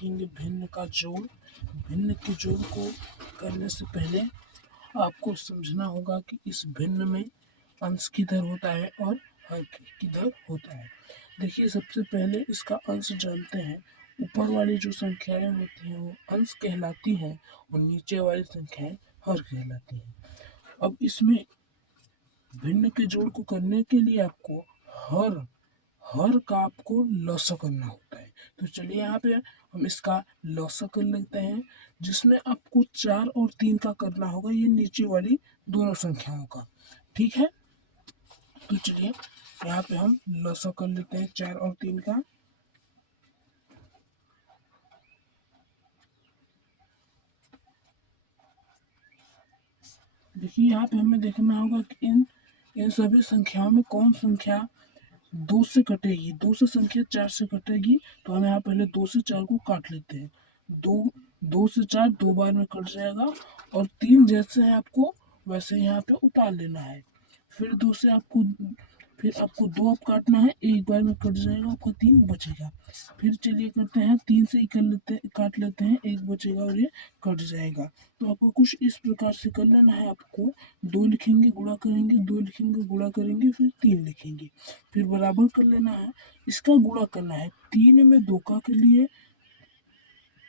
लिखेंगे भिन्न का जोड़। भिन्न के जोड़ को करने से पहले आपको समझना होगा कि इस भिन्न में अंश किधर होता है और हर किधर होता है। देखिए, सबसे पहले इसका अंश जानते हैं। ऊपर वाली जो संख्याएं होती हैं वो अंश कहलाती हैं और नीचे वाली संख्याएं हर कहलाती हैं। अब इसमें भिन्न के जोड़ को करने के लिए आपको हर हर का आपको लॉसा करना होता है। तो चलिए यहाँ पे हम इसका लॉसा कर लेते हैं, जिसमें आपको 4 और 3 का करना होगा, ये नीचे वाली दोनों संख्याओं का। ठीक है, तो चलिए यहाँ पे हम लॉसा कर लेते हैं 4 और 3 का। देखिए, यहाँ पे हमें देखना होगा कि इन सभी संख्याओं में कौन संख्या 2 से कटेगी। 2 से संख्या 4 से कटेगी, तो हम यहाँ पहले 2 से 4 को काट लेते हैं। 2 से 4 2 बार में कट जाएगा और 3 जैसे है आपको वैसे यहाँ पे उतार लेना है। फिर 2 से आपको 2 अब काटना है, एक बार में कट जाएगा, आपका 3 बचेगा। फिर चलिए करते हैं 3 से काट लेते हैं, एक बचेगा और ये कट जाएगा। तो आपको कुछ इस प्रकार से कर लेना है। आपको 2 लिखेंगे, गुणा करेंगे, 2 लिखेंगे, गुणा करेंगे, फिर 3 लिखेंगे, फिर बराबर कर लेना है। इसका गुणा करना है 3 में 2 का कर लिए,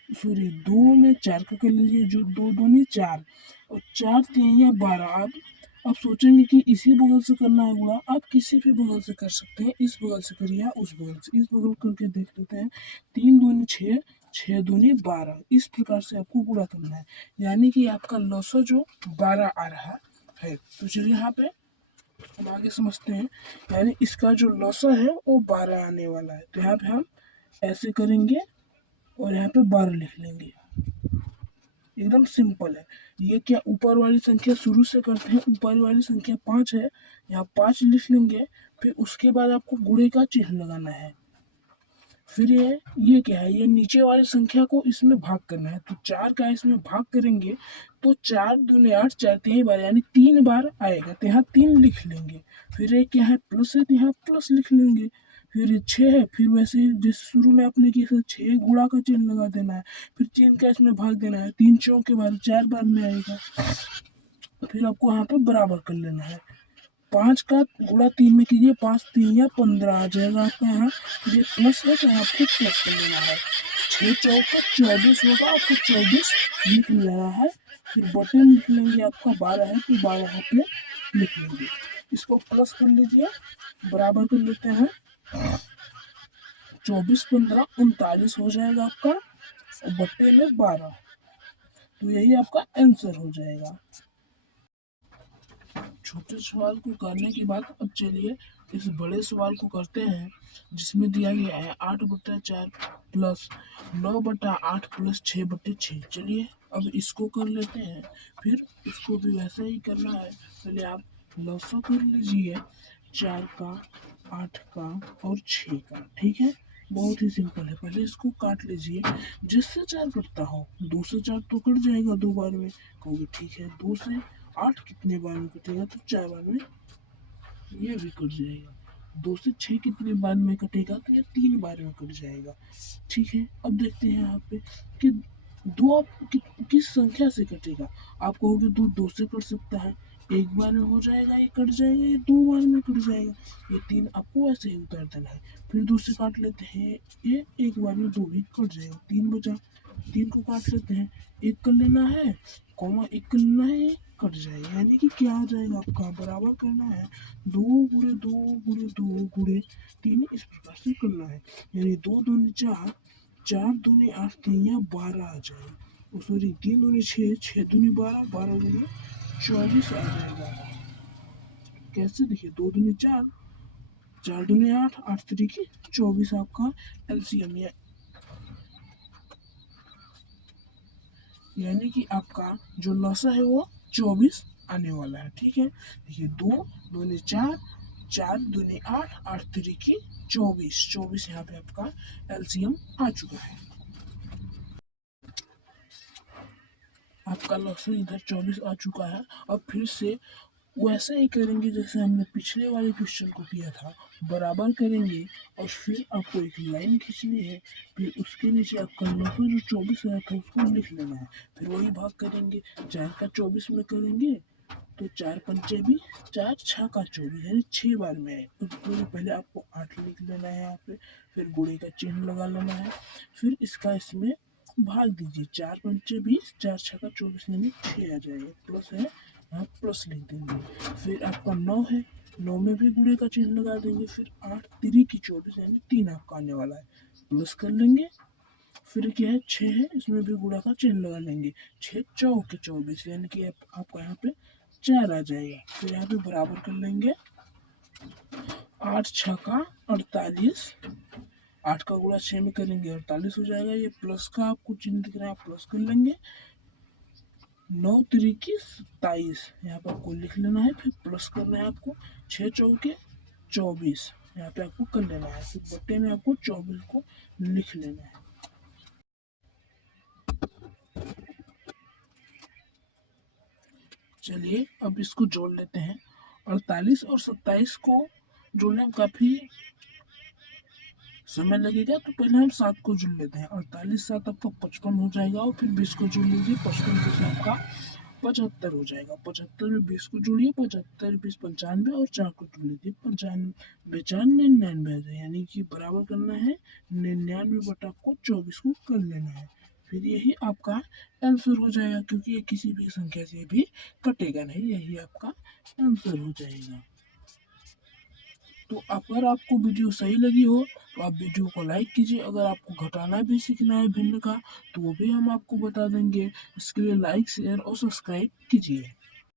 सॉरी 2 में 4 का कर लीजिए, जो 2 दूनी 4 और 4 3 12। आप सोचेंगे कि इसी बगल से करना है गुणा, आप किसी भी बगल से कर सकते हैं। इस बगल से करिए या उस बगल से, इस बगल करके देख लेते हैं। 3 दूनी 6, 6 दूनी 12, इस प्रकार से आपको गुणा करना है, यानी कि आपका लॉसा जो 12 आ रहा है। तो चलिए यहाँ पे हम आगे समझते हैं, यानी इसका जो लॉसा है वो 12 आने वाला है। तो यहाँ पे हम ऐसे करेंगे और यहाँ पे 12 लिख लेंगे, एकदम सिंपल है। ये क्या ऊपर वाली संख्या शुरू से करते हैं, ऊपर वाली संख्या 5 है, यहाँ 5 लिख लेंगे। फिर उसके बाद आपको गुणे का चिन्ह लगाना है। फिर ये क्या है, ये नीचे वाली संख्या को इसमें भाग करना है। तो 4 का इसमें भाग करेंगे तो 4 दूनी 8, 4 3 बार, यानी 3 बार आएगा, तो यहाँ 3 लिख लेंगे। फिर एक यहाँ प्लस है तो यहाँ प्लस लिख लेंगे। फिर 6 है, फिर वैसे जैसे शुरू में आपने की 6 गुणा का चिन्ह लगा देना है। फिर 3 का इसमें भाग देना है, 3 चौके बार 4 बार में आएगा। फिर आपको यहाँ पे बराबर कर लेना है। 5 का गुणा 3 में कीजिए, 5 3 15 आ जाएगा आपका। यहाँ ये प्लस है तो आपको प्लस कर लेना है। 6 चौका 24 होगा, आपको 24 लिख लेना है। फिर बटन लिख लेंगे, आपका 12 है तो 12 यहाँ पे लिख लेंगे। इसको प्लस कर लीजिए, बराबर कर लेते हैं। 24 15 39 हो जाएगा आपका, और बट्टे में 12, तो यही आपका आंसर हो जाएगा। छोटे सवाल को करने के बाद अब चलिए इस बड़े सवाल को करते हैं, जिसमें दिया गया है 8/4 प्लस 9/8 प्लस 6/6। चलिए अब इसको कर लेते हैं, फिर इसको भी वैसा ही करना है। पहले आप लॉसा कर लीजिए 4 का, 8 का और 6 का। ठीक है, बहुत ही सिंपल है। पहले इसको काट लीजिए, जिससे 4 कटता हो। 2 से 4 तो कट जाएगा 2 बार में, कहोगे ठीक है 2 से 8 कितने बार में कटेगा, तो 4 बार में ये भी कट जाएगा। 2 से 6 कितने बार में कटेगा, तो ये 3 बार में कट जाएगा। ठीक है, अब देखते हैं यहाँ पे कि 2 आप किस संख्या से कटेगा। आप कहोगे 2 से कट सकता है, एक बार में हो जाएगा, ये कट जाएगा, ये 2 बार में कट जाएगा, ये 3 आपको ऐसे ही उतार देना है। फिर 2 से काट लेते हैं, ये एक बार में 2 भी कट जाएगा, 3 बचा। 3 को काट लेते हैं, एक कर लेना है, कॉमा एक कर लेना है, ये कट जाएगा, यानी कि क्या हो जाएगा आपका, बराबर करना है 2 गुणे 2 गुणे 2 गुणे 3, इस प्रकार से करना है। यानी 2 दूनी 4, 4 दूनी 8, 3 12 आ जाएगा। सॉरी 3 दूनी 6, 6 दूनी 12, 12 दूनी 24 आ जाएगा। कैसे, देखिए 2 दूनी 4, 4 दूनी 8, 8 तरीके 24 आपका एलसीएम है, यानी कि आपका जो लॉसा है वो 24 आने वाला है। ठीक है, देखिए 2 दूनी 4, 4 दूनी 8, 8 तरीके 24, 24 यहाँ पे आपका एलसीएम आ चुका है। आपका लॉसा इधर 24 आ चुका है। अब फिर से वैसे ही करेंगे जैसे हमने पिछले वाले क्वेश्चन को किया था, बराबर करेंगे और फिर आपको एक लाइन खींचनी है, फिर उसके नीचे आपका नंबर जो 24 आया था उसको लिख लेना है, फिर वही भाग करेंगे, 4 का 24 में करेंगे तो 4 पंचे 20, 4 6 का 24 यानी 6 बार में है। उसमें पहले आपको 8 लिख लेना है यहाँ पे, फिर गुणे का चिन्ह लगा लेना है, फिर इसका इसमें भाग दीजिए, 4 पंचे 20, 4 6 का 24 यानी 6 आ जाएगा, प्लस है यहाँ प्लस लिख देंगे, फिर आपका 9 है, 9 में भी गुणे का चिन्ह लगा देंगे, फिर 8 3 की 24 यानी 3 आपका आने वाला है, प्लस कर लेंगे, फिर क्या है 6 है, इसमें भी गुणा का चिन्ह लगा लेंगे, 6 चौके 24 यानी कि आपका यहाँ पे 4 आ जाएगा, फिर यहाँ पे बराबर कर लेंगे, 8 6 का 48, 8 का गुणा 6 में करेंगे 48 हो जाएगा, ये प्लस का आपको चिन्ह दिख रहा है, प्लस कर लेंगे, 9 3 की 27 यहाँ पे आपको लिख लेना है, फिर प्लस करना है आपको, 6 चौके 24 यहाँ पे आपको कर लेना है, फिर बट्टे में आपको 24 को लिख लेना है। चलिए अब इसको जोड़ लेते हैं, 48 और 27 को जोड़ने में काफ़ी समय लगेगा, तो पहले हम 7 को जोड़ लेते हैं, 48 7 आपका 55 हो जाएगा, और फिर 20 को जोड़ लीजिए, 55 से आपका 75 हो जाएगा, 75 में 20 को जोड़िए, 75 20 95 और 4 को जोड़ लीजिए, 95 4 99 यानी कि बराबर करना है 99 बटा आपको 24 को कर लेना है, फिर यही आपका आंसर हो जाएगा, क्योंकि ये किसी भी संख्या से भी कटेगा नहीं, यही आपका आंसर हो जाएगा। तो अगर आपको वीडियो सही लगी हो तो आप वीडियो को लाइक कीजिए, अगर आपको घटाना भी सीखना है भिन्न का तो वो भी हम आपको बता देंगे, इसके लिए लाइक शेयर और सब्सक्राइब कीजिए।